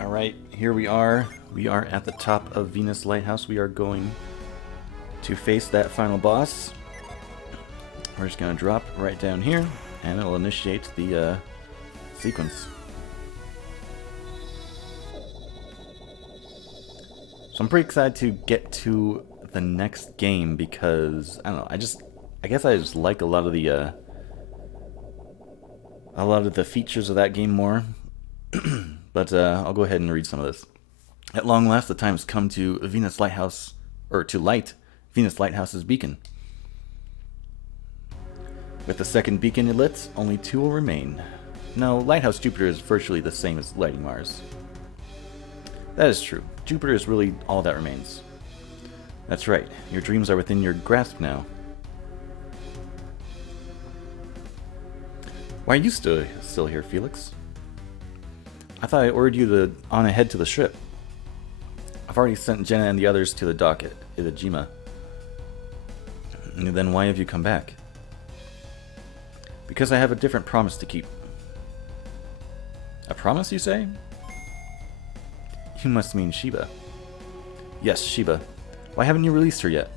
Alright, here we are. We are at the top of Venus Lighthouse. We are going to face that final boss. We're just going to drop right down here, and it'll initiate the sequence. So I'm pretty excited to get to the next game because, I don't know, I guess I just like a lot of the features of that game more. But I'll go ahead and read some of this. At long last, the time has come to Venus Lighthouse, or to light Venus Lighthouse's beacon. With the second beacon lit, only two will remain. No, Lighthouse Jupiter is virtually the same as lighting Mars. That is true. Jupiter is really all that remains. That's right. Your dreams are within your grasp now. Why are you still here, Felix? I thought I ordered you on ahead to the ship. I've already sent Jenna and the others to the dock at Itajima. And then why have you come back? Because I have a different promise to keep. A promise, you say? You must mean Shiba. Yes, Shiba. Why haven't you released her yet?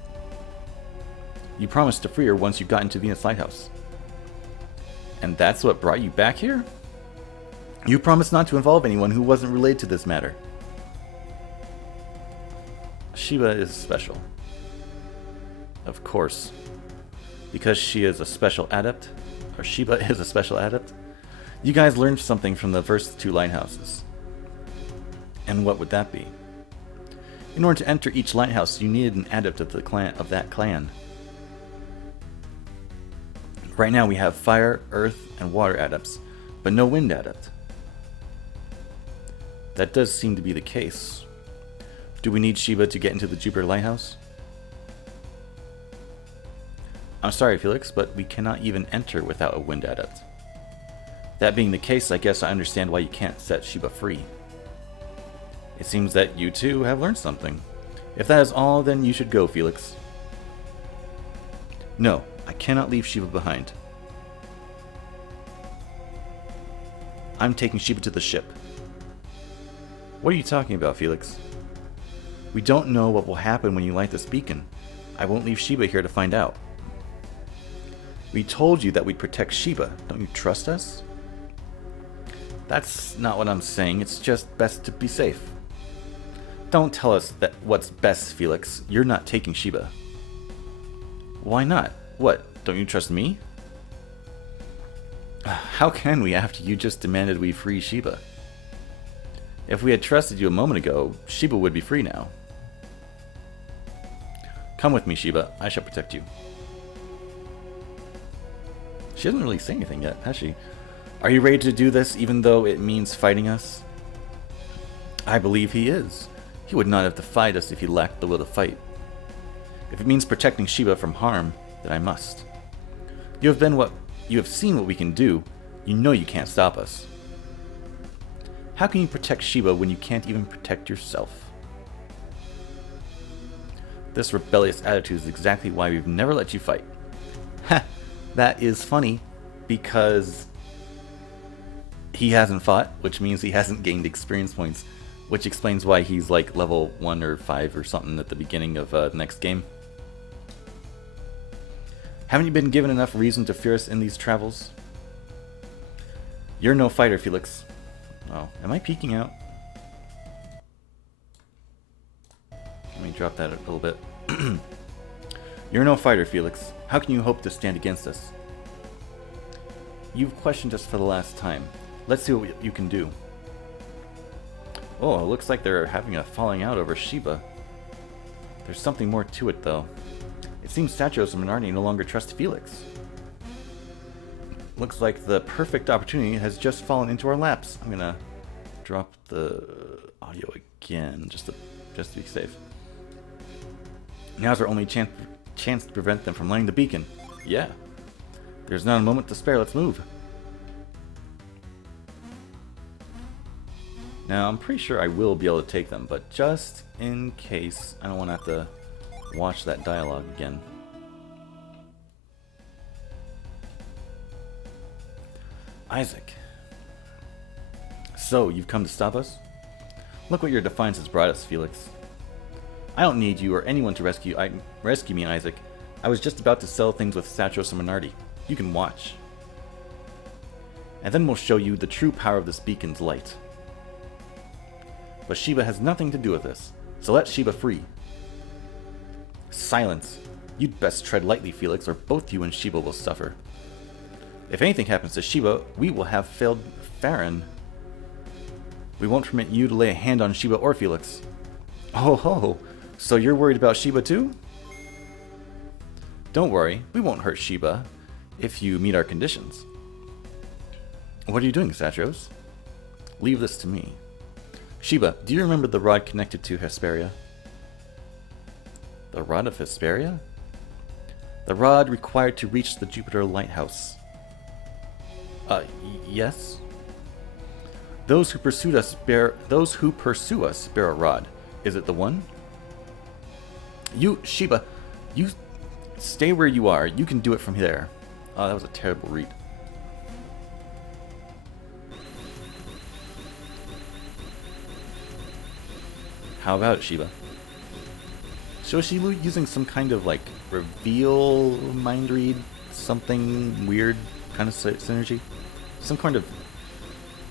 You promised to free her once you got into Venus Lighthouse. And that's what brought you back here? You promised not to involve anyone who wasn't related to this matter. Shiba is special. Of course. Because she is a special adept, or Shiba is a special adept. You guys learned something from the first two lighthouses. And what would that be? In order to enter each lighthouse, you needed an adept of that clan. Right now we have fire, earth, and water adepts, but no wind adept. That does seem to be the case. Do we need Shiba to get into the Jupiter Lighthouse? I'm sorry, Felix, but we cannot even enter without a wind adept. That being the case, I guess I understand why you can't set Shiba free. It seems that you too have learned something. If that is all, then you should go, Felix. No, I cannot leave Shiba behind. I'm taking Shiba to the ship. What are you talking about, Felix? We don't know what will happen when you light this beacon. I won't leave Shiba here to find out. We told you that we'd protect Shiba. Don't you trust us? That's not what I'm saying. It's just best to be safe. Don't tell us that what's best, Felix. You're not taking Shiba. Why not? What? Don't you trust me? How can we after you just demanded we free Shiba? If we had trusted you a moment ago, Shiba would be free now. Come with me, Shiba. I shall protect you. She hasn't really said anything yet, has she? Are you ready to do this even though it means fighting us? I believe he is. He would not have defied us if he lacked the will to fight. If it means protecting Shiba from harm, then I must. You have seen what we can do. You know you can't stop us. How can you protect Shiba when you can't even protect yourself? This rebellious attitude is exactly why we've never let you fight. Ha! That is funny, because he hasn't fought, which means he hasn't gained experience points, which explains why he's like level 1 or 5 or something at the beginning of the next game. Haven't you been given enough reason to fear us in these travels? You're no fighter, Felix. Oh, am I peeking out? Let me drop that a little bit. You're no fighter, Felix. How can you hope to stand against us? You've questioned us for the last time. Let's see what you can do. Oh, it looks like they're having a falling out over Shiba. There's something more to it, though. It seems Satros and Minardi no longer trust Felix. Looks like the perfect opportunity has just fallen into our laps. I'm gonna drop the audio again, just to be safe. Now's our only chance to prevent them from lighting the beacon. Yeah. There's not a moment to spare. Let's move. Now, I'm pretty sure I will be able to take them, but just in case, I don't want to have to watch that dialogue again. Isaac. So, you've come to stop us? Look what your defiance has brought us, Felix. I don't need you or anyone to rescue me, Isaac. I was just about to sell things with Satros and Minardi. You can watch. And then we'll show you the true power of this beacon's light. But Sheba has nothing to do with this, so let Sheba free. Silence. You'd best tread lightly, Felix, or both you and Sheba will suffer. If anything happens to Sheba, we will have failed Farron. We won't permit you to lay a hand on Sheba or Felix. Oh ho, so you're worried about Sheba too? Don't worry, we won't hurt Sheba if you meet our conditions. What are you doing, Satros? Leave this to me. Sheba, do you remember the rod connected to Hesperia? The rod of Hesperia? The rod required to reach the Jupiter Lighthouse. Yes? Those who pursue us bear a rod. Is it the one? Sheba, you stay where you are. You can do it from there. Oh, that was a terrible read. How about it, Sheba? So is she using some kind of like reveal mind read, something weird kind of synergy? Some kind of,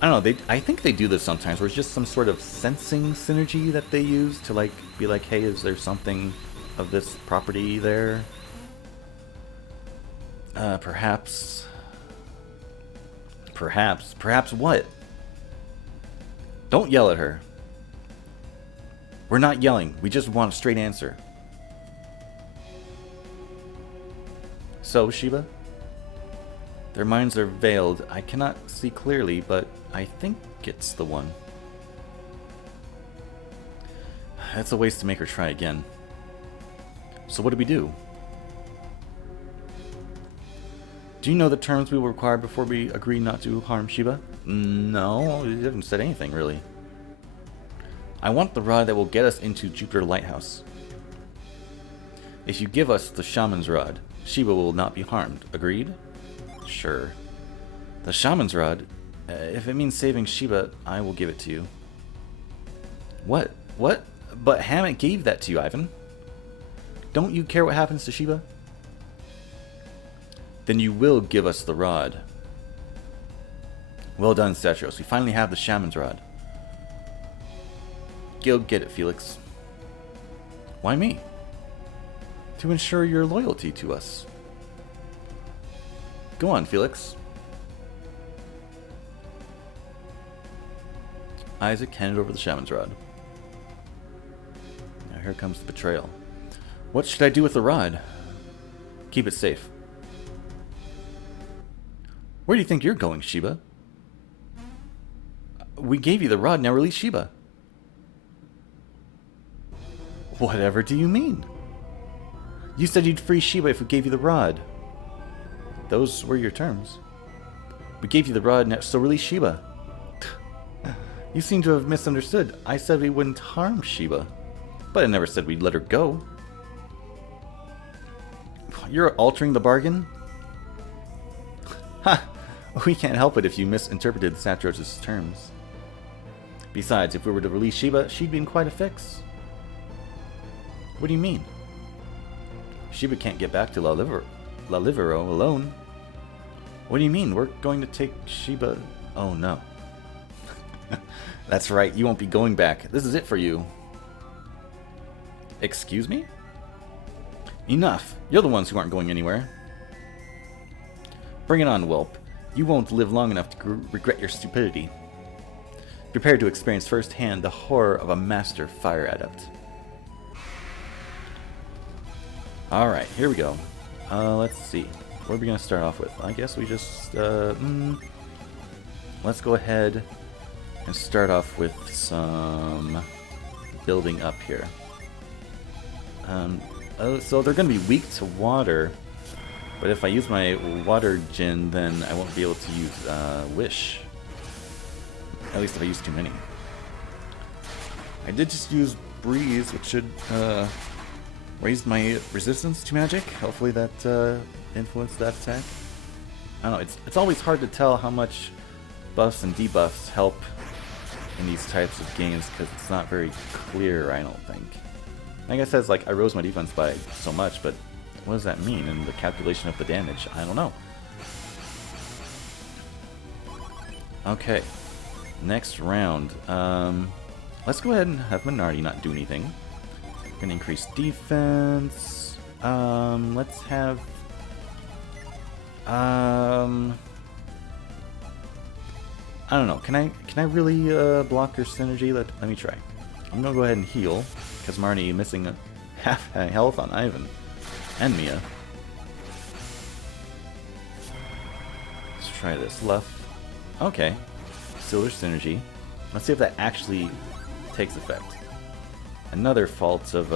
I don't know, I think they do this sometimes where it's just some sort of sensing synergy that they use to like be like, hey, is there something of this property there? Perhaps what? Don't yell at her. We're not yelling. We just want a straight answer. So, Sheba? Their minds are veiled. I cannot see clearly, but I think it's the one. That's a waste to make her try again. So what do we do? Do you know the terms we will require before we agree not to harm Sheba? No, he haven't said anything, really. I want the rod that will get us into Jupiter Lighthouse. If you give us the shaman's rod, Sheba will not be harmed. Agreed? Sure. The shaman's rod? If it means saving Sheba, I will give it to you. What? What? But Hammett gave that to you, Ivan. Don't you care what happens to Sheba? Then you will give us the rod. Well done, Satros. We finally have the shaman's rod. Go get it, Felix. Why me? To ensure your loyalty to us. Go on, Felix. Isaac handed over the shaman's rod. Now here comes the betrayal. What should I do with the rod? Keep it safe. Where do you think you're going, Sheba? We gave you the rod, now release Sheba. Whatever do you mean? You said you'd free Sheba if we gave you the rod. Those were your terms. We gave you the rod, so release Sheba. You seem to have misunderstood. I said we wouldn't harm Sheba, but I never said we'd let her go. You're altering the bargain? Ha! We can't help it if you misinterpreted Satros' terms. Besides, if we were to release Sheba, she'd be in quite a fix. What do you mean? Sheba can't get back to La Livero alone. What do you mean? We're going to take Sheba... Oh no. That's right, you won't be going back. This is it for you. Excuse me? Enough. You're the ones who aren't going anywhere. Bring it on, whelp. You won't live long enough to regret your stupidity. Prepare to experience firsthand the horror of a master fire adept. Alright, here we go. Let's see. What are we going to start off with? I guess we just... let's go ahead and start off with some building up here. So they're going to be weak to water, but if I use my water gin, then I won't be able to use Wish. At least if I use too many. I did just use Breeze, which should raise my resistance to magic. Hopefully that influenced that attack. I don't know, it's always hard to tell how much buffs and debuffs help in these types of games because it's not very clear, I don't think. Like I said, like I rose my defense by so much, but what does that mean in the calculation of the damage? I don't know. Okay, next round. Let's go ahead and have Minardi not do anything. Gonna increase defense. Let's have. I don't know. Can I really block her synergy? Let me try. I'm gonna go ahead and heal because I'm already missing half health on Ivan and Mia. Let's try this. Luff. Okay. Still there's synergy. Let's see if that actually takes effect. Another fault of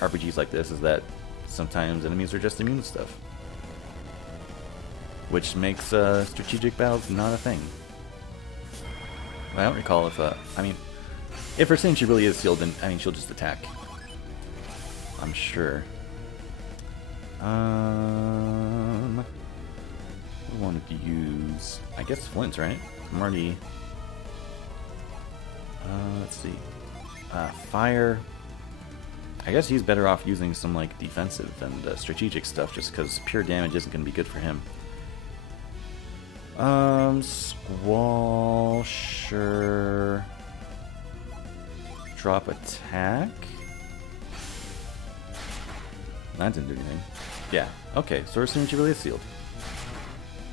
RPGs like this is that sometimes enemies are just immune to stuff, which makes strategic battles not a thing. I don't recall if, I mean, if her synergy really is sealed, then, I mean, she'll just attack. I'm sure. What do I want to use? I guess Flint, right? I'm already... let's see. Fire. I guess he's better off using some, like, defensive and strategic stuff, just because pure damage isn't going to be good for him. Squall, sure. Drop attack. That didn't do anything. Yeah, okay, so her synergy really is sealed.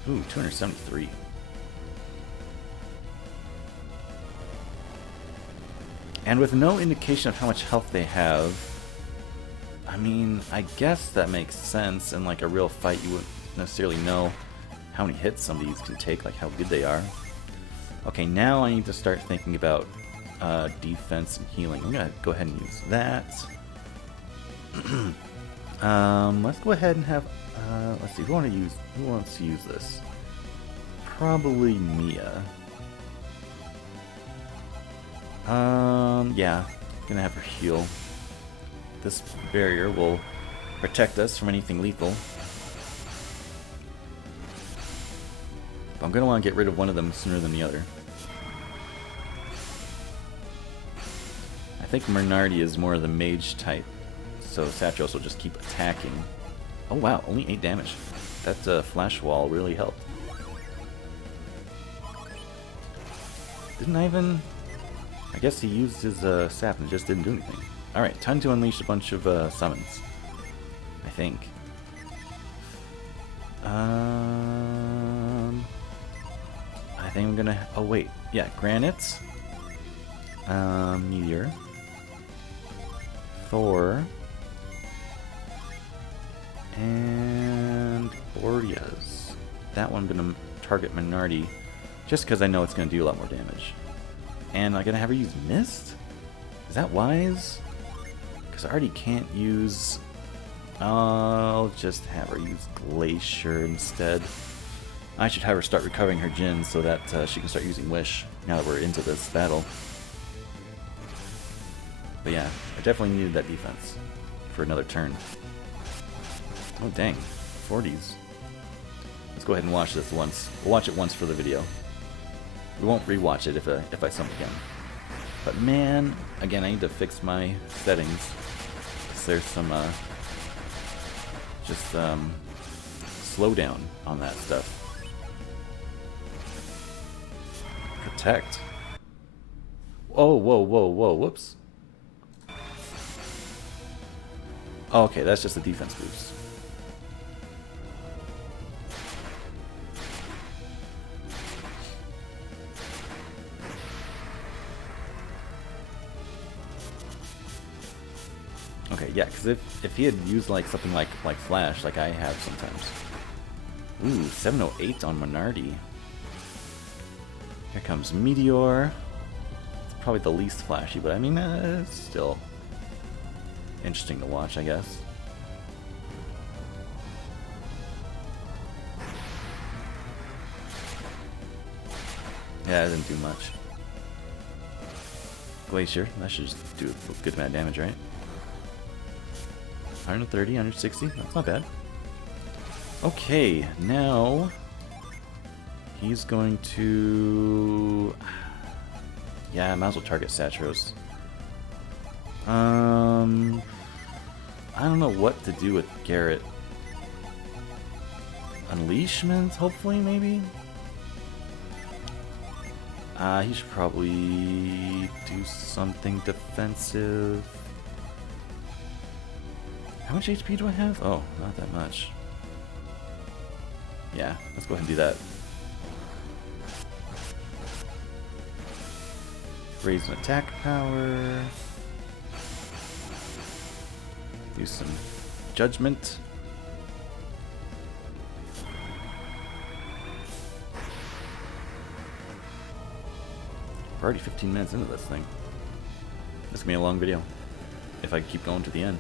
Ooh, 273. And with no indication of how much health they have, I mean, I guess that makes sense. In like a real fight, you wouldn't necessarily know how many hits some of these can take, like how good they are. Okay, now I need to start thinking about defense and healing. I'm gonna go ahead and use that. Let's go ahead and have. Let's see. Who wants to use this? Probably Mia. Yeah, gonna have her heal. This barrier will protect us from anything lethal. But I'm gonna want to get rid of one of them sooner than the other. I think Minardi is more of the mage type, so Satros will just keep attacking. Oh wow, only 8 damage. That flash wall really helped. Didn't Ivan... I guess he used his sap and just didn't do anything. Alright, time to unleash a bunch of summons. I think. I think I'm gonna... Oh wait, yeah, Granite. Meteor. Thor. And Boreas. That one I'm gonna target Minardi just because I know it's gonna do a lot more damage. And I'm gonna have her use Mist? Is that wise? Because I already can't use... I'll just have her use Glacier instead. I should have her start recovering her Jin so that she can start using Wish now that we're into this battle. But yeah, I definitely needed that defense for another turn. Oh dang, 40s. Let's go ahead and watch this once. We'll watch it once for the video. We won't rewatch it if I summon again. But man, again, I need to fix my settings. Because there's some, just, slow down on that stuff. Protect. Oh, whoa, whoa, whoa, whoops. Oh, okay, that's just a defense boost. Okay, yeah, because if he had used like something like Flash, like I have sometimes. Ooh, 708 on Minardi. Here comes Meteor. It's probably the least flashy, but I mean, it's still interesting to watch, I guess. Yeah, it didn't do much. Glacier, that should just do a good amount of damage, right? 130, 160, that's not bad. Okay, now he's going to... Yeah, I might as well target Satros. I don't know what to do with Garrett. Unleashment, hopefully, maybe? He should probably do something defensive. How much HP do I have? Oh, not that much. Yeah, let's go ahead and do that. Raise an attack power. Do some judgment. We're already 15 minutes into this thing. This is gonna be a long video if I keep going to the end.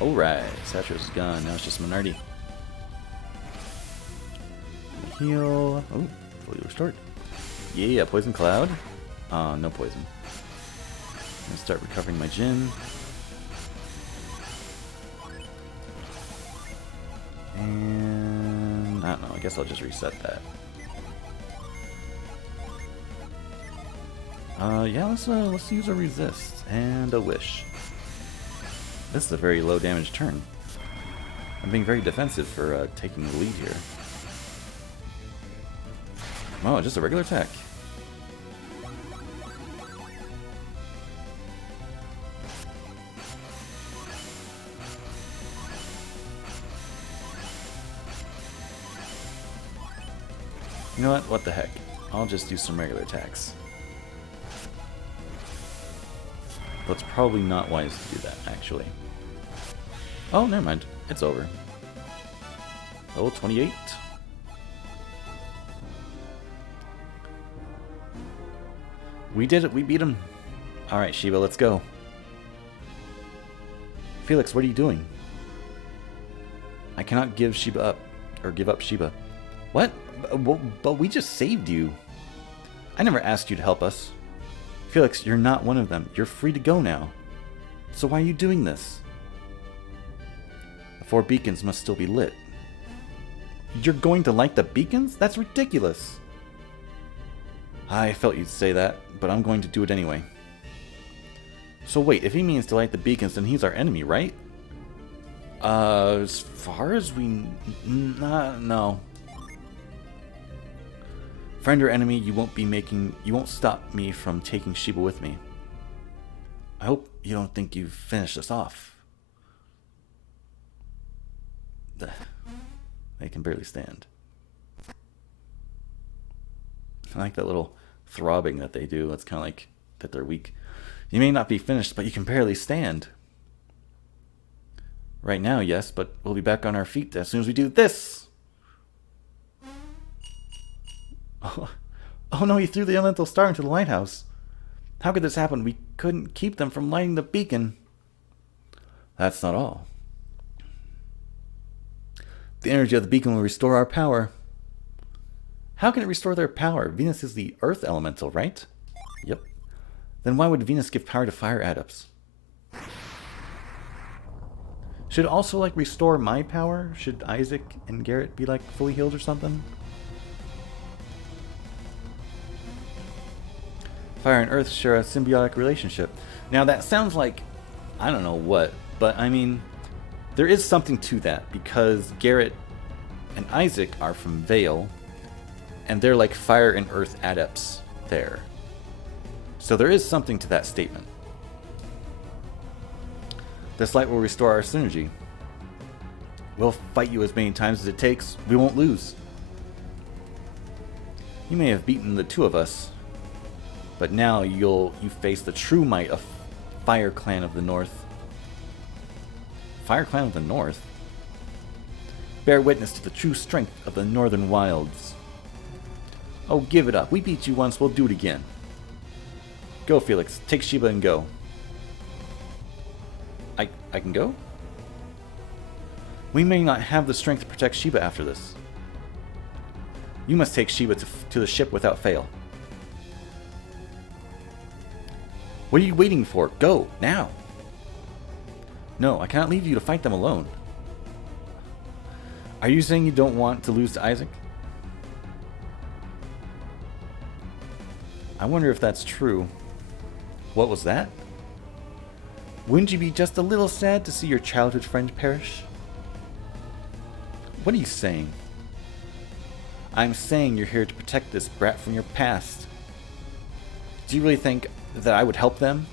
Alright, Satros is gone. Now it's just Minardi. Heal. Oh, fully restored. Yeah, Poison Cloud. No poison. I'm gonna start recovering my Jin. And I don't know, I guess I'll just reset that. Yeah, let's use a resist and a wish. This is a very low damage turn. I'm being very defensive for taking the lead here. Oh, just a regular attack. You know what the heck. I'll just do some regular attacks. But it's probably not wise to do that, actually. Oh, never mind. It's over. Level 28. We did it. We beat him. Alright, Shiba, let's go. Felix, what are you doing? I cannot give Shiba up. Or give up Shiba. What? But we just saved you. I never asked you to help us. Felix, you're not one of them. You're free to go now. So why are you doing this? The 4 beacons must still be lit. You're going to light the beacons? That's ridiculous. I felt you'd say that, but I'm going to do it anyway. So wait, if he means to light the beacons, then he's our enemy, right? As far as we... no. Friend or enemy, you won't stop me from taking Shiba with me. I hope you don't think you've finished us off. They can barely stand. I like that little throbbing that they do. It's kind of like that they're weak. You may not be finished, but you can barely stand. Right now, yes, but we'll be back on our feet as soon as we do this. Oh no, he threw the elemental star into the lighthouse. How could this happen? We couldn't keep them from lighting the beacon. That's not all. The energy of the beacon will restore our power. How can it restore their power? Venus is the earth elemental, right? Yep. Then why would Venus give power to fire adepts? Should it also, like, restore my power? Should Isaac and Garrett be, like, fully healed or something? Fire and earth share a symbiotic relationship. Now that sounds like, I don't know what, but I mean, there is something to that, because Garrett and Isaac are from Vale, and they're like fire and earth adepts there. So there is something to that statement. This light will restore our synergy. We'll fight you as many times as it takes. We won't lose. You may have beaten the 2 of us, but now you face the true might of Fire Clan of the North. Fire Clan of the North? Bear witness to the true strength of the Northern Wilds. Oh, give it up. We beat you once, we'll do it again. Go, Felix. Take Shiba and go. I can go? We may not have the strength to protect Shiba after this. You must take Shiba to the ship without fail. What are you waiting for? Go, now! No, I cannot leave you to fight them alone. Are you saying you don't want to lose to Isaac? I wonder if that's true. What was that? Wouldn't you be just a little sad to see your childhood friend perish? What are you saying? I'm saying you're here to protect this brat from your past. Do you really think that I would help them?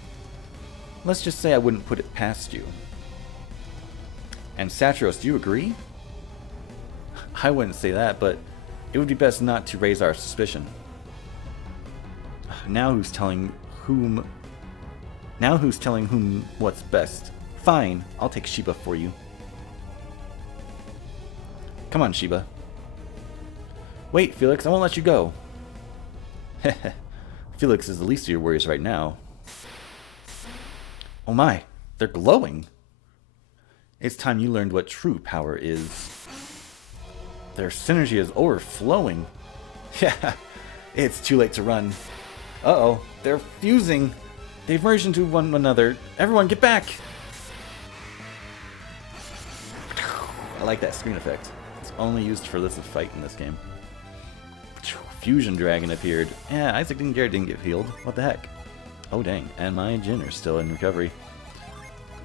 Let's just say I wouldn't put it past you. And Satros, do you agree? I wouldn't say that, but it would be best not to raise our suspicion. Now who's telling whom what's best? Fine, I'll take Sheba for you. Come on, Sheba. Wait, Felix, I won't let you go. Felix is the least of your worries right now. Oh my, they're glowing. It's time you learned what true power is. Their synergy is overflowing. Yeah, it's too late to run. Uh-oh, they're fusing. They've merged into one another. Everyone, get back! I like that screen effect. It's only used for this fight in this game. Fusion Dragon appeared. Yeah, Isaac didn't get healed. What the heck? Oh dang, and my Jin are still in recovery.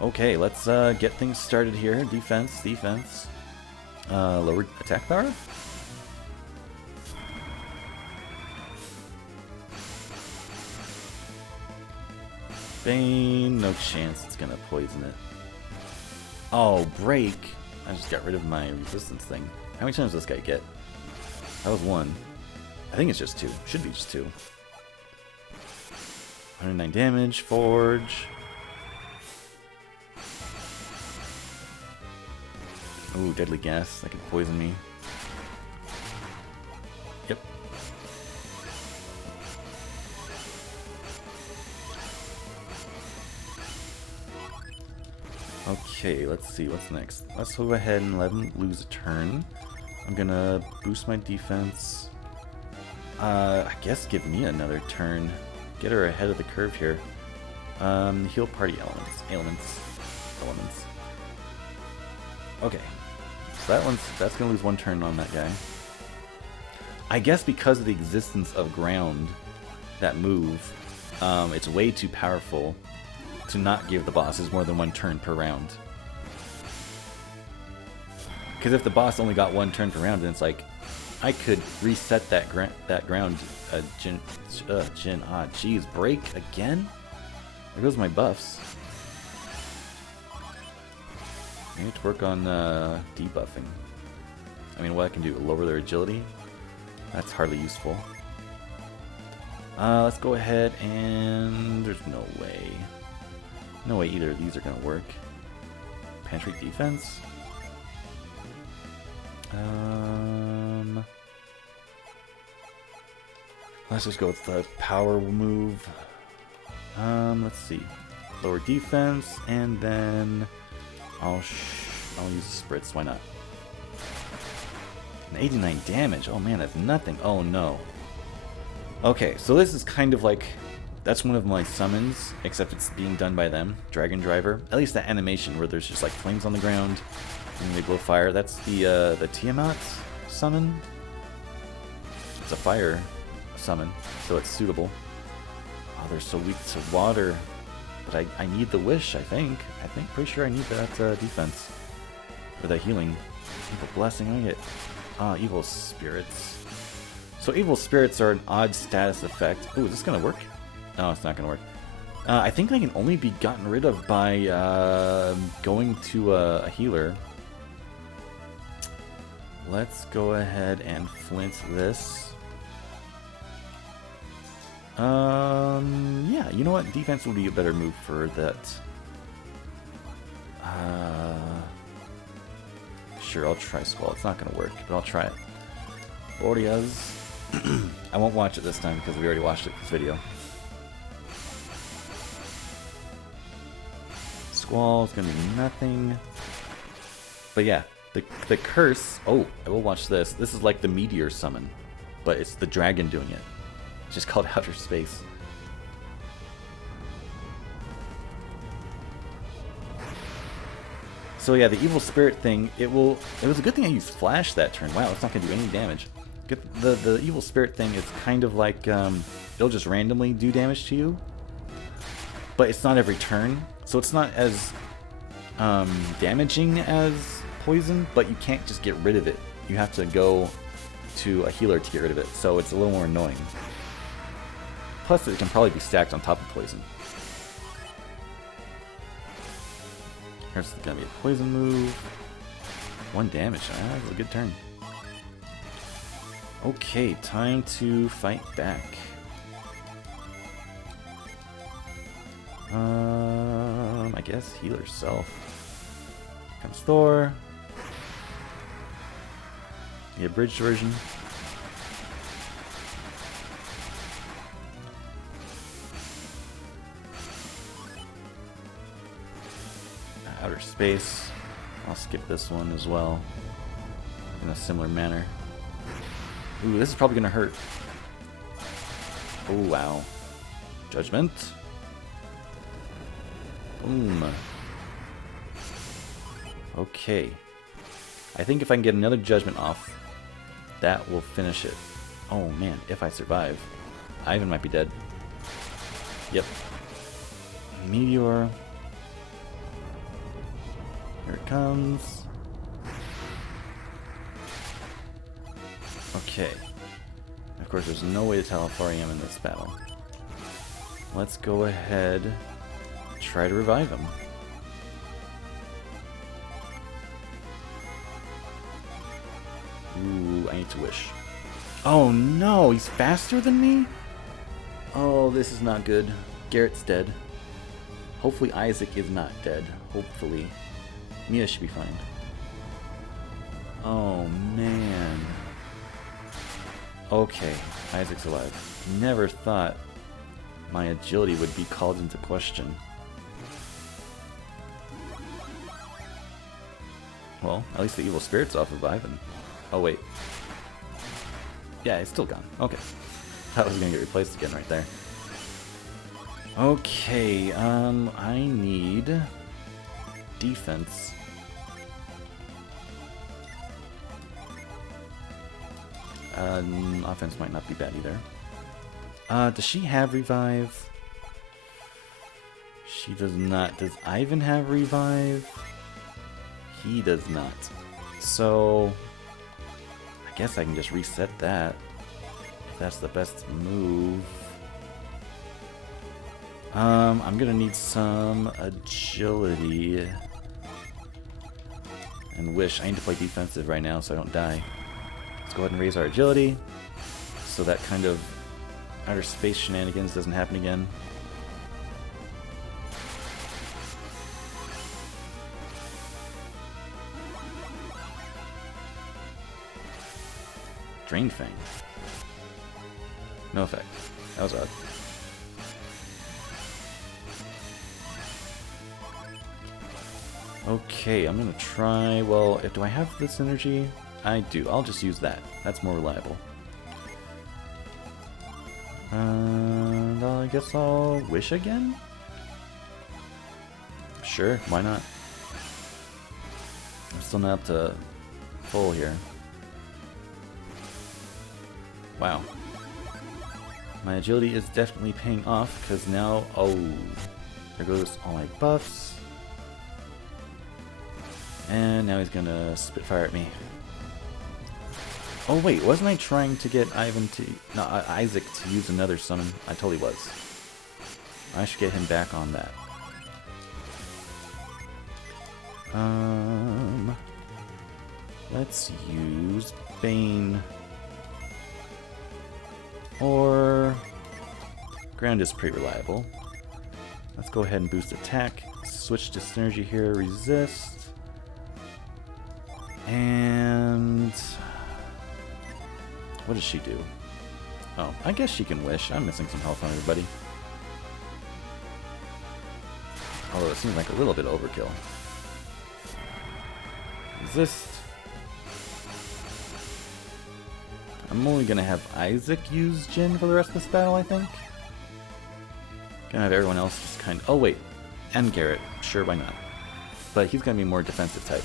Okay, let's get things started here. Defense. Lower attack power? Bane, no chance it's gonna poison it. Oh, break! I just got rid of my resistance thing. How many times does this guy get? That was one. I think it's just two. Should be just two. 109 damage, Forge. Ooh, deadly gas. That could poison me. Yep. Okay, let's see. What's next? Let's go ahead and let him lose a turn. I'm gonna boost my defense. I guess give me another turn. Get her ahead of the curve here. Heal party elements. Okay. So that's gonna lose one turn on that guy. I guess because of the existence of ground, that move, it's way too powerful to not give the bosses more than one turn per round. Because if the boss only got one turn per round, then it's like I could reset that ground. Jin. Ah, jeez, break again. There goes my buffs. I need to work on debuffing. I mean, what I can do, lower their agility? That's hardly useful. Let's go ahead and... there's no way. No way either of these are going to work. Penetrate defense? Let's just go with the power move. Let's see. Lower defense, and then... I'll use the spritz, why not? An 89 damage, oh man, that's nothing. Oh no. Okay, so this is kind of like, that's one of my summons, except it's being done by them, Dragon Driver. At least that animation where there's just like flames on the ground, and they blow fire. That's the Tiamat summon. It's a fire summon, so it's suitable. Oh, they're so weak to water. But I need the wish, I think. Pretty sure I need that defense. For the healing. Evil blessing, I get... evil spirits. So evil spirits are an odd status effect. Ooh, is this gonna work? No, it's not gonna work. I think they can only be gotten rid of by going to a healer. Let's go ahead and flint this. Yeah, you know what? Defense would be a better move for that. Sure, I'll try Squall. It's not gonna work, but I'll try it. Boreas. I won't watch it this time because we already watched it this video. Squall is gonna be nothing. But yeah, the curse. Oh, I will watch this. This is like the meteor summon, but it's the dragon doing it. It's just called outer space. So yeah, the evil spirit thing, it was a good thing I used flash that turn. Wow, it's not going to do any damage. The evil spirit thing is kind of like, it'll just randomly do damage to you. But it's not every turn, so it's not as damaging as poison, but you can't just get rid of it. You have to go to a healer to get rid of it, so it's a little more annoying. Plus, it can probably be stacked on top of poison. Here's gonna be a poison move. 1 damage. That was a good turn. Okay, time to fight back. I guess healer self. Comes Thor. The abridged version. Outer space. I'll skip this one as well. In a similar manner. Ooh, this is probably gonna hurt. Oh wow. Judgment. Boom. Okay. I think if I can get another judgment off, that will finish it. Oh man, if I survive. Ivan might be dead. Yep. Meteor. Here it comes. Okay. Of course, there's no way to tell how far I am in this battle. Let's go ahead and try to revive him. Ooh, I need to wish. Oh no, he's faster than me? Oh, this is not good. Garrett's dead. Hopefully Isaac is not dead. Hopefully. Mia should be fine. Oh man. Okay, Isaac's alive. Never thought my agility would be called into question. Well, at least the evil spirit's off of Ivan. Oh wait. Yeah, it's still gone. Okay. That was gonna get replaced again right there. Okay, I need defense. Offense might not be bad either. Does she have revive? She does not. Does Ivan have revive? He does not. So I guess I can just reset that. If that's the best move. I'm gonna need some agility. And wish. I need to play defensive right now so I don't die. Let's go ahead and raise our agility. So that kind of outer space shenanigans doesn't happen again. Drain Fang. No effect. That was odd. Okay, I'm gonna try. Well, do I have this energy? I do. I'll just use that. That's more reliable. And I guess I'll wish again? Sure, why not? I'm still not up to full here. Wow. My agility is definitely paying off because now, oh, there goes all my buffs. And now he's gonna spitfire at me. Oh wait, wasn't I trying to get Isaac to use another summon? I totally was. I should get him back on that. Let's use Bane. Or Ground is pretty reliable. Let's go ahead and boost attack. Switch to synergy here, resist. And what does she do? Oh, I guess she can wish. I'm missing some health on everybody. Although it seems like a little bit overkill. Resist. I'm only gonna have Isaac use Jin for the rest of this battle, I think. Gonna have everyone else just kind of... Oh wait, and Garrett. Sure, why not? but he's going to be more defensive type.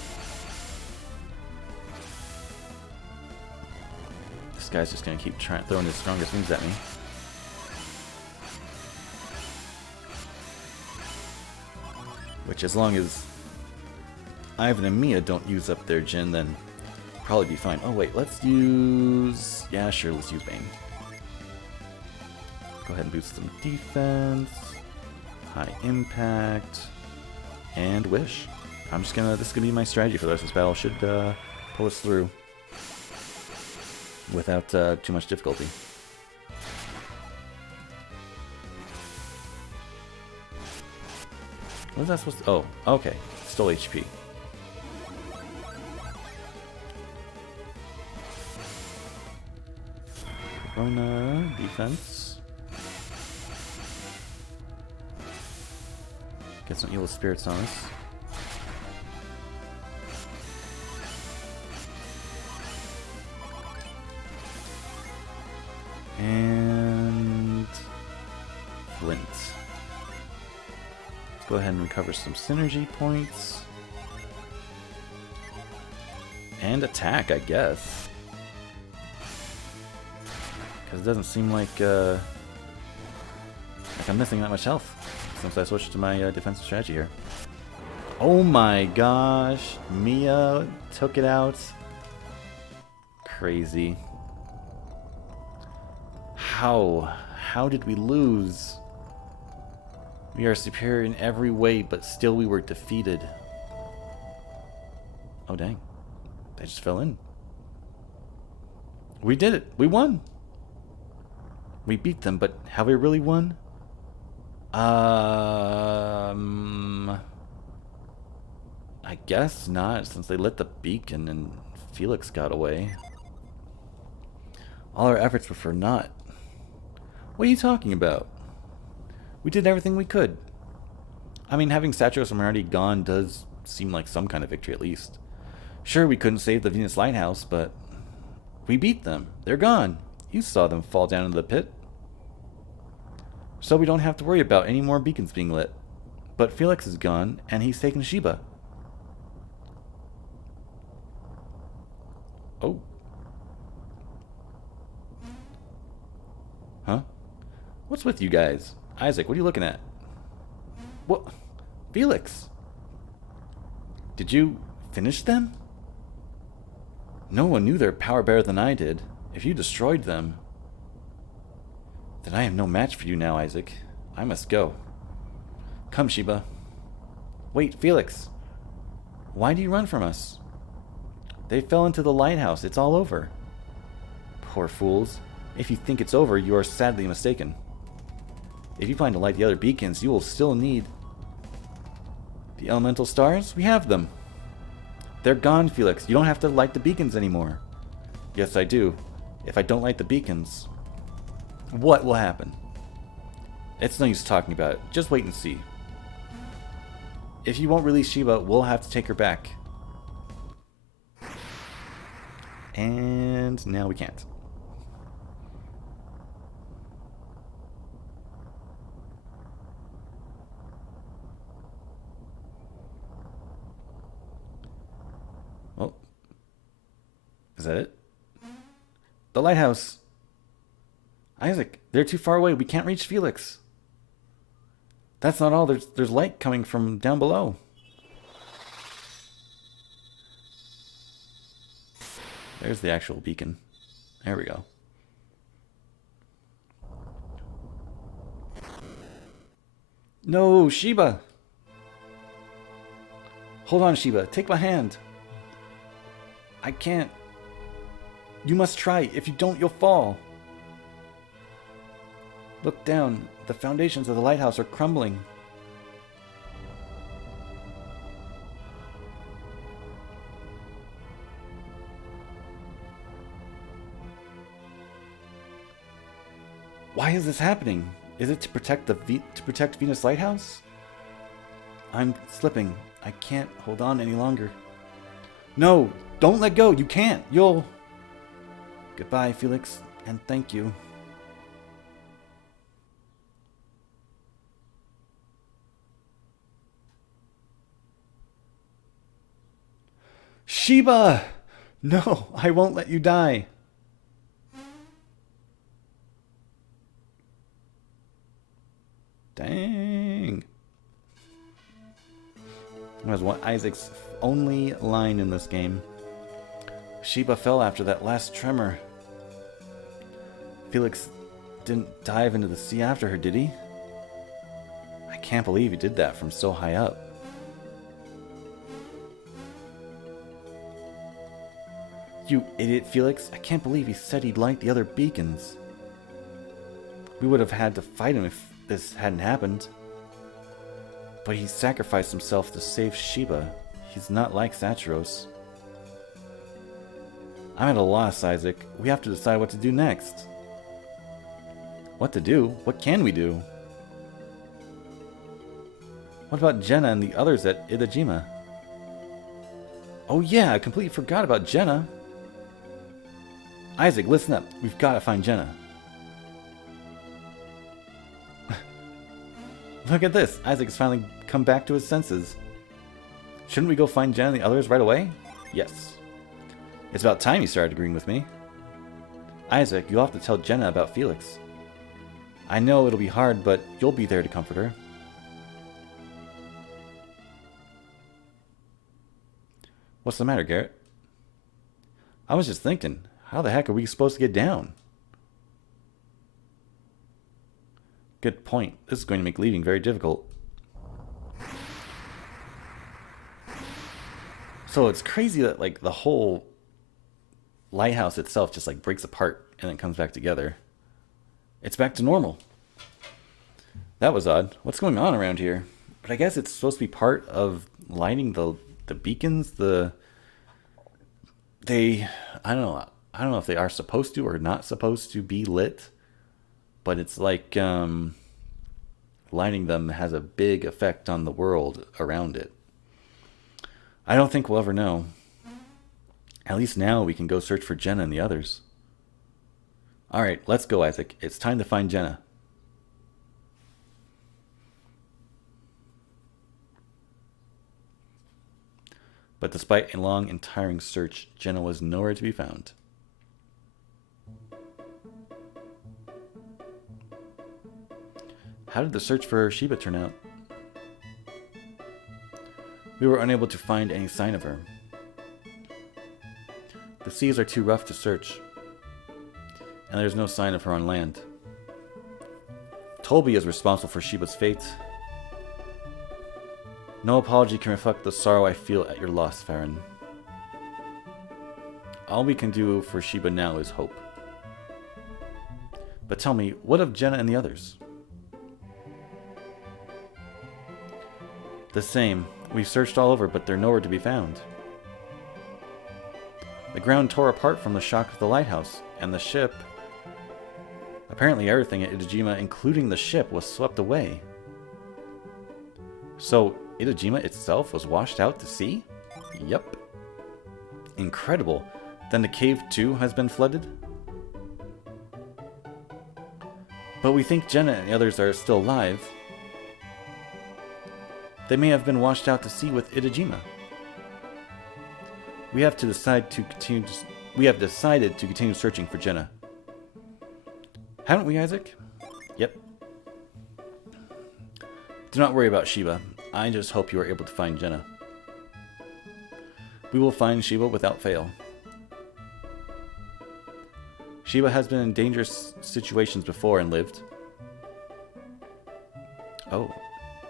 This guy's just going to keep throwing his strongest moves at me. Which, as long as Ivan and Mia don't use up their Jin, then probably be fine. Oh wait, let's use... Yeah, sure, let's use Bane. Go ahead and boost some defense. High impact. And Wish. I'm just gonna... This is gonna be my strategy for the rest of this battle. Should pull us through without too much difficulty. What is that supposed to... Oh, okay. Stole HP. Corona, defense. Get some evil spirits on us. And... Flint. Let's go ahead and recover some synergy points. And attack, I guess. Because it doesn't seem like I'm missing that much health since I switched to my defensive strategy here. Oh my gosh, Mia took it out. Crazy. How did we lose? We are superior in every way, but still we were defeated. Oh dang. They just fell in. We did it. We won. We beat them, but have we really won? I guess not, since they lit the beacon and Felix got away. All our efforts were for naught. What are you talking about? We did everything we could. I mean, having Satros and Moriarty gone does seem like some kind of victory at least. Sure, we couldn't save the Venus Lighthouse, but we beat them. They're gone. You saw them fall down into the pit. So we don't have to worry about any more beacons being lit. But Felix is gone, and he's taken Sheba. Oh. Huh? What's with you guys? Isaac, what are you looking at? What? Felix! Did you finish them? No one knew their power better than I did. If you destroyed them... Then I am no match for you now, Isaac. I must go. Come, Sheba. Wait, Felix. Why do you run from us? They fell into the lighthouse. It's all over. Poor fools. If you think it's over, you are sadly mistaken. If you plan to light the other beacons, you will still need... The elemental stars? We have them. They're gone, Felix. You don't have to light the beacons anymore. Yes, I do. If I don't light the beacons... What will happen? It's no use talking about it. Just wait and see. If you won't release Sheba, we'll have to take her back. And now we can't. Oh. Is that it? The lighthouse! Isaac, they're too far away. We can't reach Felix. That's not all. There's light coming from down below. There's the actual beacon. There we go. No, Sheba! Hold on, Sheba. Take my hand. I can't. You must try. If you don't, you'll fall. Look down. The foundations of the lighthouse are crumbling. Why is this happening? Is it to protect protect Venus Lighthouse? I'm slipping. I can't hold on any longer. No, don't let go. You can't. You'll... Goodbye, Felix, and thank you. Sheba! No, I won't let you die. Dang. That was Isaac's only line in this game. Sheba fell after that last tremor. Felix didn't dive into the sea after her, did he? I can't believe he did that from so high up. You idiot, Felix. I can't believe he said he'd light the other beacons. We would have had to fight him if this hadn't happened. But he sacrificed himself to save Sheba. He's not like Satros. I'm at a loss, Isaac. We have to decide what to do next. What to do? What can we do? What about Jenna and the others at Idajima? Oh yeah, I completely forgot about Jenna. Isaac, listen up. We've got to find Jenna. Look at this. Isaac has finally come back to his senses. Shouldn't we go find Jenna and the others right away? Yes. It's about time you started agreeing with me. Isaac, you'll have to tell Jenna about Felix. I know it'll be hard, but you'll be there to comfort her. What's the matter, Garrett? I was just thinking, how the heck are we supposed to get down? Good point. This is going to make leaving very difficult. So it's crazy that like the whole lighthouse itself just like breaks apart and then comes back together. It's back to normal. That was odd. What's going on around here? But I guess it's supposed to be part of lighting the beacons. I don't know if they are supposed to or not supposed to be lit, but it's like lighting them has a big effect on the world around it. I don't think we'll ever know. At least now we can go search for Jenna and the others. All right, let's go, Isaac. It's time to find Jenna. But despite a long and tiring search, Jenna was nowhere to be found. How did the search for Sheba turn out? We were unable to find any sign of her. The seas are too rough to search, and there's no sign of her on land. Tolby is responsible for Sheba's fate. No apology can reflect the sorrow I feel at your loss, Farron. All we can do for Sheba now is hope. But tell me, what of Jenna and the others? The same. We've searched all over, but they're nowhere to be found. The ground tore apart from the shock of the lighthouse, and the ship... Apparently everything at Idajima, including the ship, was swept away. So, Idajima itself was washed out to sea? Yep. Incredible. Then the cave too has been flooded? But we think Jenna and the others are still alive. They may have been washed out to sea with Idajima. We have decided to continue searching for Jenna. Haven't we, Isaac? Yep. Do not worry about Sheba. I just hope you are able to find Jenna. We will find Sheba without fail. Sheba has been in dangerous situations before and lived. Oh,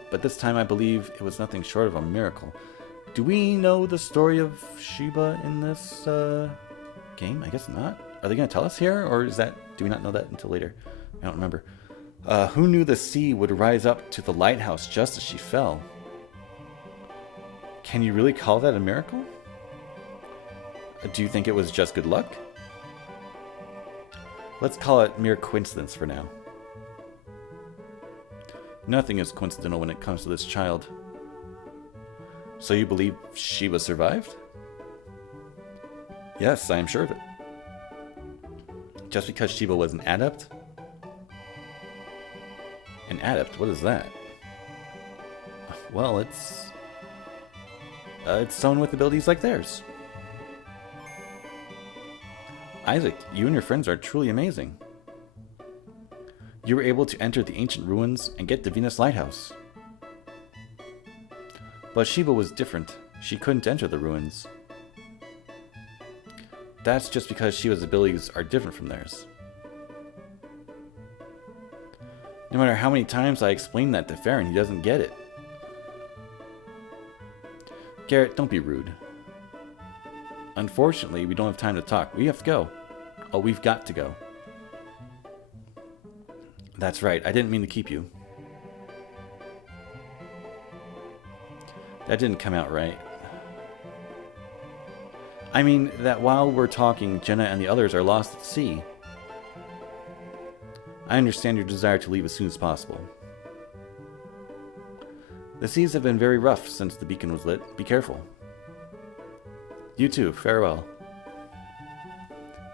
but this time I believe it was nothing short of a miracle. Do we know the story of Sheba in this game? I guess not. Are they going to tell us here, or do we not know that until later? I don't remember. Who knew the sea would rise up to the lighthouse just as she fell? Can you really call that a miracle? Do you think it was just good luck? Let's call it mere coincidence for now. Nothing is coincidental when it comes to this child. So you believe Sheba survived? Yes, I am sure of it. Just because Sheba was an adept? An adept? What is that? Well, it's someone with abilities like theirs. Isaac, you and your friends are truly amazing. You were able to enter the ancient ruins and get to Venus Lighthouse. But Sheba was different. She couldn't enter the ruins. That's just because Sheba's abilities are different from theirs. No matter how many times I explain that to Farron, he doesn't get it. Garrett, don't be rude. Unfortunately, we don't have time to talk. We have to go. Oh, we've got to go. That's right. I didn't mean to keep you. That didn't come out right. I mean that while we're talking, Jenna and the others are lost at sea. I understand your desire to leave as soon as possible. The seas have been very rough since the beacon was lit. Be careful. You too. Farewell.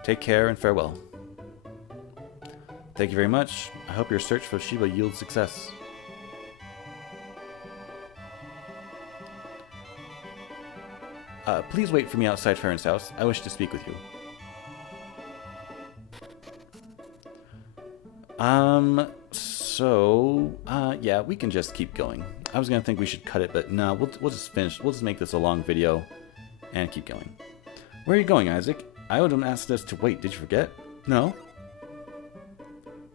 Take care and farewell. Thank you very much. I hope your search for Sheba yields success. Please wait for me outside Farron's house. I wish to speak with you. Yeah, we can just keep going. I was gonna think we should cut it, but no, we'll just finish. We'll just make this a long video and keep going. Where are you going, Isaac? Iodom asked us to wait. Did you forget? No.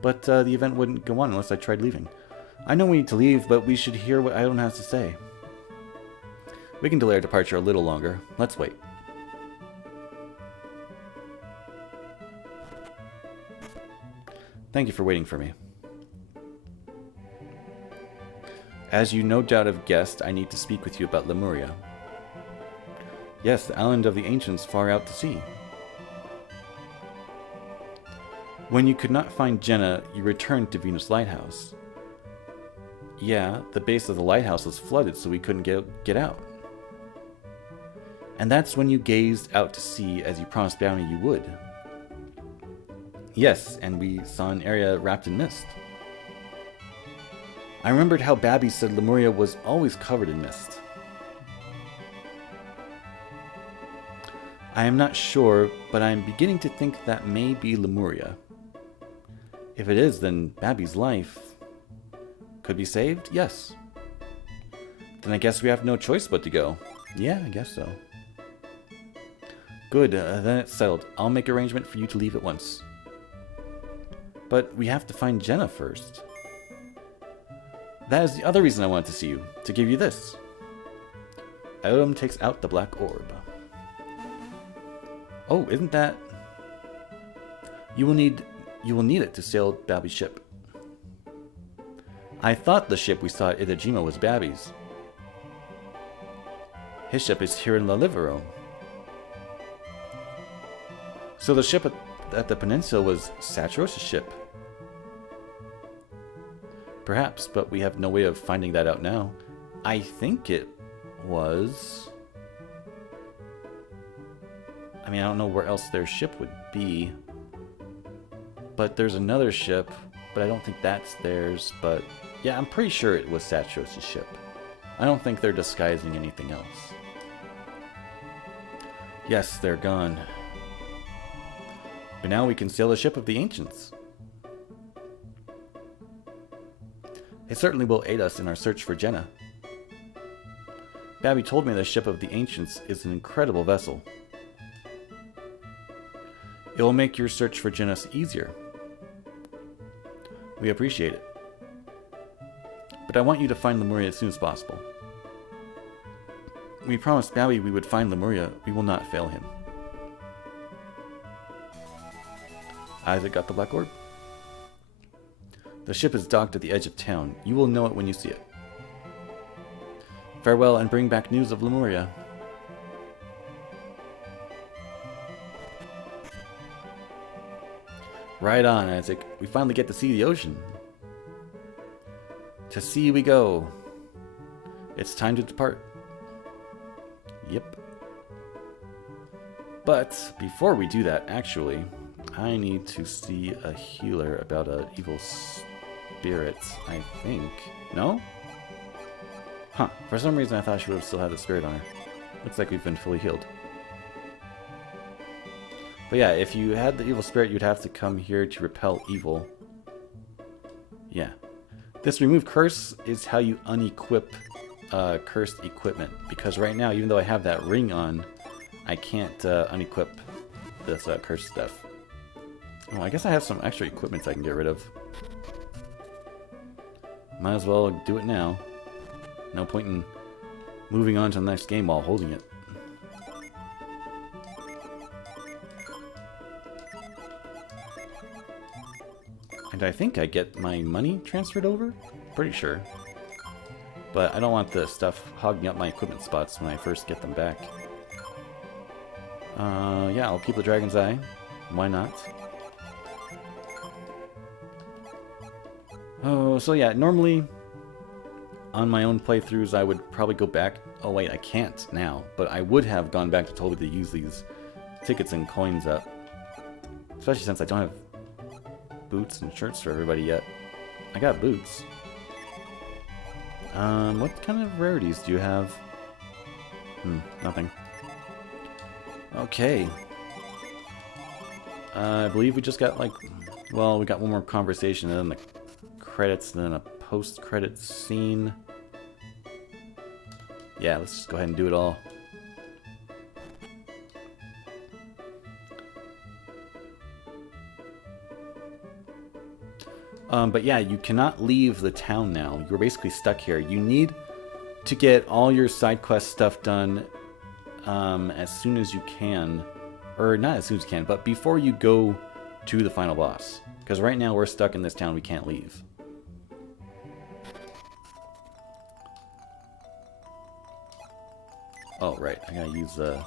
But the event wouldn't go on unless I tried leaving. I know we need to leave, but we should hear what Iodom has to say. We can delay our departure a little longer. Let's wait. Thank you for waiting for me. As you no doubt have guessed, I need to speak with you about Lemuria. Yes, the island of the ancients far out to sea. When you could not find Jenna, you returned to Venus Lighthouse. Yeah, the base of the lighthouse was flooded, so we couldn't get out. And that's when you gazed out to sea as you promised Bounty you would. Yes, and we saw an area wrapped in mist. I remembered how Babby said Lemuria was always covered in mist. I am not sure, but I am beginning to think that may be Lemuria. If it is, then Babby's life could be saved? Yes. Then I guess we have no choice but to go. Yeah, I guess so. Good, then it's settled. I'll make arrangement for you to leave at once. But we have to find Jenna first. That is the other reason I wanted to see you, to give you this. Iodom takes out the black orb. Oh, isn't that... You will need it to sail Babby's ship. I thought the ship we saw at Itajima was Babby's. His ship is here in La Livero. So the ship at the peninsula was Satros' ship. Perhaps, but we have no way of finding that out now. I think it was... I mean, I don't know where else their ship would be. But there's another ship, but I don't think that's theirs. But yeah, I'm pretty sure it was Satros' ship. I don't think they're disguising anything else. Yes, they're gone. But now we can sail the ship of the ancients. It certainly will aid us in our search for Jenna. Babby told me the ship of the ancients is an incredible vessel. It will make your search for Jenna easier. We appreciate it. But I want you to find Lemuria as soon as possible. We promised Babby we would find Lemuria. We will not fail him. Isaac got the black orb. The ship is docked at the edge of town. You will know it when you see it. Farewell, and bring back news of Lemuria. Right on, Isaac. We finally get to see the ocean. To sea we go. It's time to depart. Yep. But before we do that, actually, I need to see a healer about an evil spirit, I think. No? Huh. For some reason I thought she would have still had the spirit on her. Looks like we've been fully healed. But yeah, if you had the evil spirit, you'd have to come here to repel evil. Yeah. This remove curse is how you unequip cursed equipment. Because right now, even though I have that ring on, I can't unequip this cursed stuff. Oh, I guess I have some extra equipment I can get rid of. Might as well do it now. No point in moving on to the next game while holding it. And I think I get my money transferred over? Pretty sure. But I don't want the stuff hogging up my equipment spots when I first get them back. Yeah, I'll keep the Dragon's Eye. Why not? Oh, so yeah, normally on my own playthroughs I would probably go back. Oh wait, I can't now. But I would have gone back to Toby to use these tickets and coins up. Especially since I don't have boots and shirts for everybody yet. I got boots. What kind of rarities do you have? Nothing. Okay. I believe we just got like, well, we got one more conversation and then the credits and then a post-credit scene. Yeah, let's just go ahead and do it all. But yeah, you cannot leave the town now. You're basically stuck here. You need to get all your side quest stuff done as soon as you can. Or not as soon as you can, but before you go to the final boss. Because right now we're stuck in this town, we can't leave. Oh, right. I gotta use the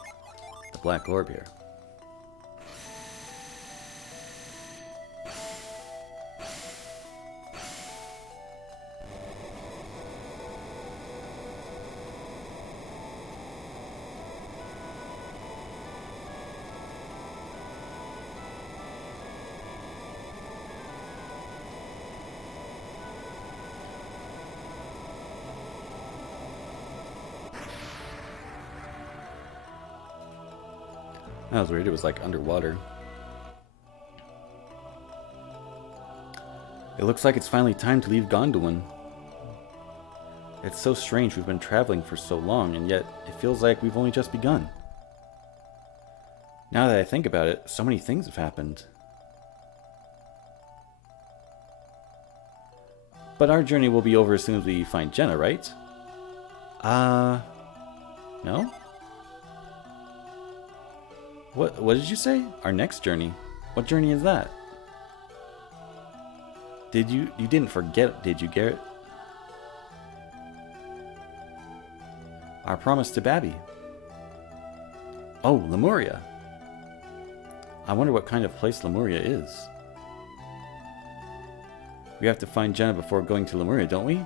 black orb here. That was weird, it was like underwater. It looks like it's finally time to leave Gondolin. It's so strange we've been traveling for so long, and yet it feels like we've only just begun. Now that I think about it, so many things have happened. But our journey will be over as soon as we find Jenna, right? No? What did you say? Our next journey? What journey is that? You didn't forget, did you, Garrett? Our promise to Babby. Oh, Lemuria. I wonder what kind of place Lemuria is. We have to find Jenna before going to Lemuria, don't we?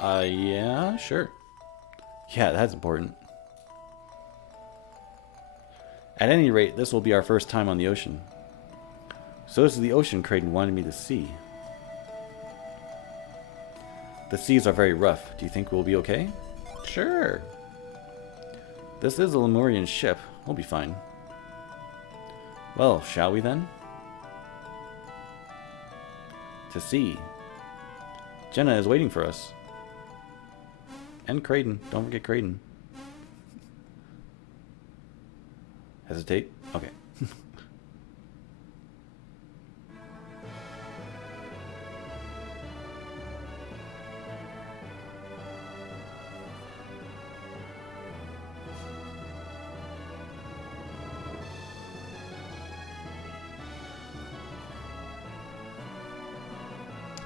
Yeah, sure. Yeah, that's important. At any rate, this will be our first time on the ocean. So this is the ocean Kraden wanted me to see. The seas are very rough. Do you think we'll be okay? Sure. This is a Lemurian ship. We'll be fine. Well, shall we then? To sea. Jenna is waiting for us. And Kraden. Don't forget Kraden. Hesitate? Okay.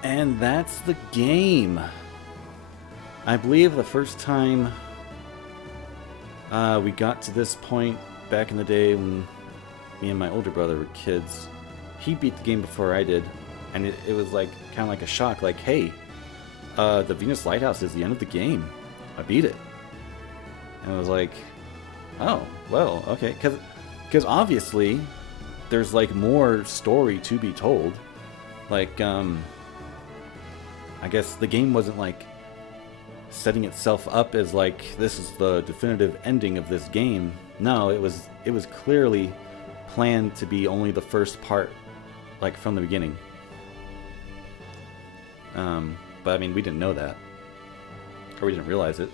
And that's the game. I believe the first time we got to this point back in the day when me and my older brother were kids, he beat the game before I did, and it was like kind of like a shock, like, hey, the Venus Lighthouse is the end of the game. I beat it. And I was like, oh, well, okay, because obviously there's like more story to be told. Like, I guess the game wasn't like setting itself up as like this is the definitive ending of this game. No, it was clearly planned to be only the first part, like from the beginning. But I mean, we didn't know that, or we didn't realize it.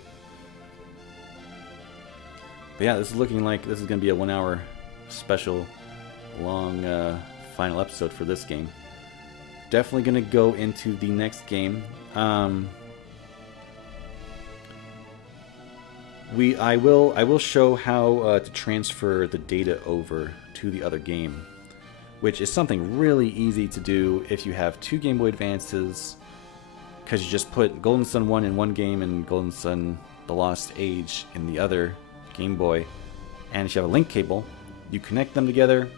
But yeah, this is looking like this is going to be a 1 hour special, long final episode for this game. Definitely going to go into the next game. I will show how to transfer the data over to the other game, which is something really easy to do if you have 2 Game Boy Advances, because you just put Golden Sun 1 in one game and Golden Sun The Lost Age in the other Game Boy, and if you have a link cable, you connect them together,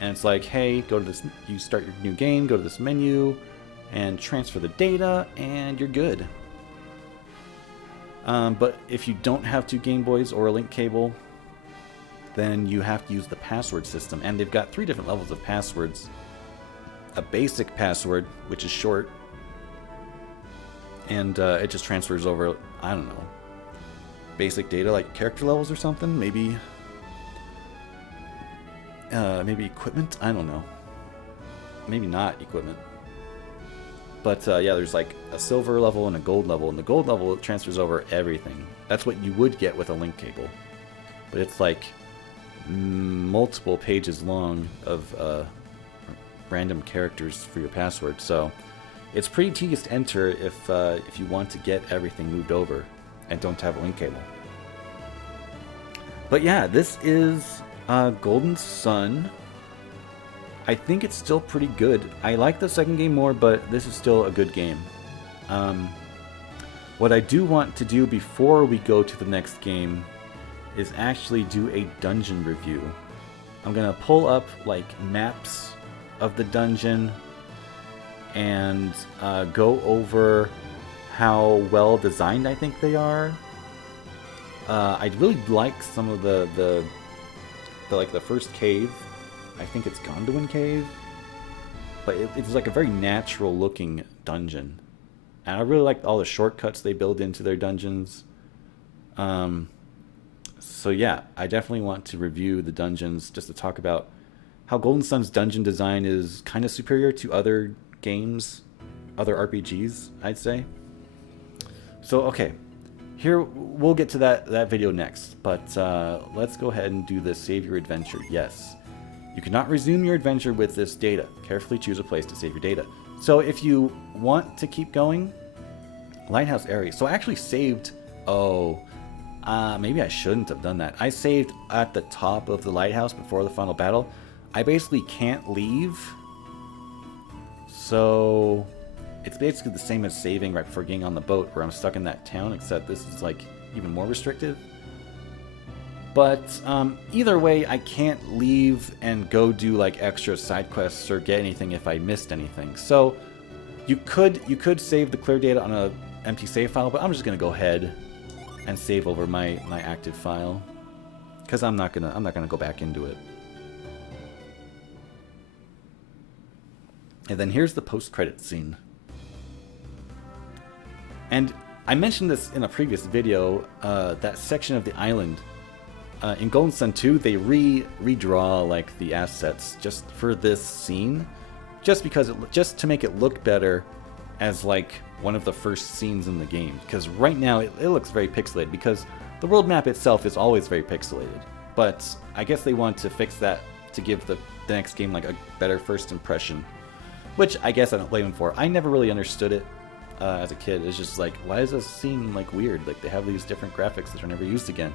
and it's like, hey, go to this, you start your new game, go to this menu, and transfer the data, and you're good. But if you don't have 2 Game Boys or a link cable, then you have to use the password system, and they've got 3 different levels of passwords. A basic password, which is short, and it just transfers over, I don't know, basic data like character levels or something, maybe equipment, I don't know, maybe not equipment, but yeah, there's like a silver level and a gold level, and the gold level transfers over everything. That's what you would get with a link cable, but it's like multiple pages long of random characters for your password, so it's pretty tedious to enter if you want to get everything moved over and don't have a link cable. But yeah, this is Golden Sun. I think it's still pretty good. I like the second game more, but this is still a good game. What I do want to do before we go to the next game is actually do a dungeon review. I'm gonna pull up like maps of the dungeon and go over how well designed I think they are. I really like some of the like the first cave. I think it's Gondolin Cave, but it's like a very natural looking dungeon, and I really like all the shortcuts they build into their dungeons. So yeah, I definitely want to review the dungeons just to talk about how Golden Sun's dungeon design is kind of superior to other games, other RPGs, I'd say. So okay, here we'll get to that video next, but let's go ahead and do the save your adventure. Yes, you cannot resume your adventure with this data. Carefully choose a place to save your data. So if you want to keep going, Lighthouse area. So I actually saved, maybe I shouldn't have done that. I saved at the top of the lighthouse before the final battle. I basically can't leave, so it's basically the same as saving right before getting on the boat where I'm stuck in that town, except this is like even more restrictive. But either way, I can't leave and go do like extra side quests or get anything if I missed anything. So you could save the clear data on a empty save file, but I'm just gonna go ahead and save over my active file because I'm not gonna go back into it. And then here's the post-credit scene. And I mentioned this in a previous video, that section of the island. In Golden Sun 2, they redraw like the assets just for this scene, just to make it look better as like one of the first scenes in the game. Because right now it looks very pixelated because the world map itself is always very pixelated. But I guess they want to fix that to give the next game like a better first impression. Which I guess I don't blame them for. I never really understood it as a kid. It's just like, why is this scene like weird? Like they have these different graphics that are never used again.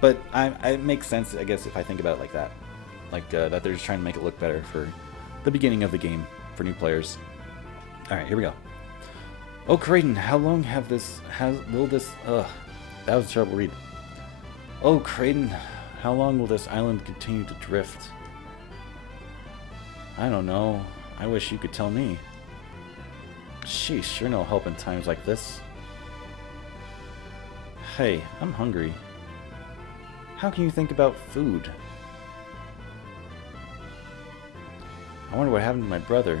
But it makes sense, I guess, if I think about it like that. Like that they're just trying to make it look better for the beginning of the game for new players. Alright, here we go. Oh, Kraden, how long that was a terrible read. Oh, Kraden, how long will this island continue to drift? I don't know. I wish you could tell me. Sheesh, sure no help in times like this. Hey, I'm hungry. How can you think about food? I wonder what happened to my brother.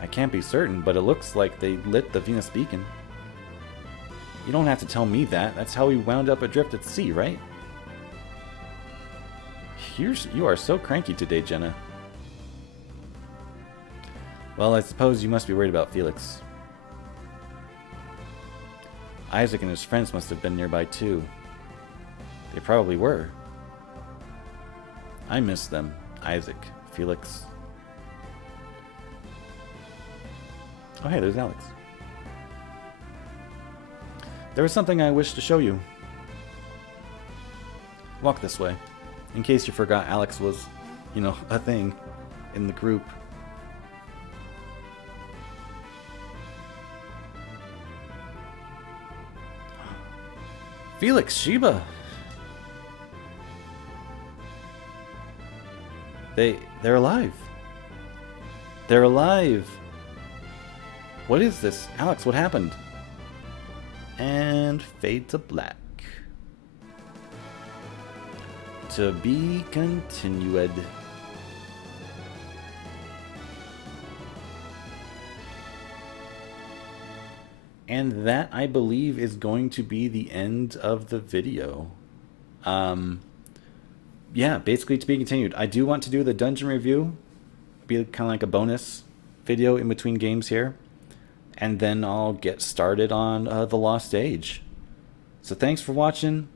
I can't be certain, but it looks like they lit the Venus beacon. You don't have to tell me that. That's how we wound up adrift at sea, right? You are so cranky today, Jenna. Well, I suppose you must be worried about Felix. Isaac and his friends must have been nearby too. They probably were. I miss them. Isaac, Felix. Oh hey, there's Alex. There was something I wish to show you. Walk this way. In case you forgot Alex was, you know, a thing in the group. Felix, Sheba. They're alive. They're alive. What is this? Alex, what happened? And fade to black. To be continued. And that, I believe, is going to be the end of the video. Yeah, basically to be continued. I do want to do the dungeon review. Be kind of like a bonus video in between games here. And then I'll get started on The Lost Age. So thanks for watching.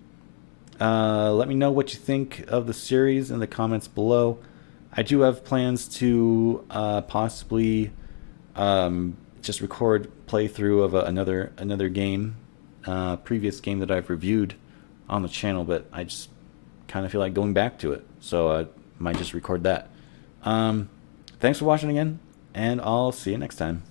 Let me know what you think of the series in the comments below. I do have plans to possibly just record playthrough of another game, previous game that I've reviewed on the channel, but I just kind of feel like going back to it, so I might just record that. Thanks for watching again, and I'll see you next time.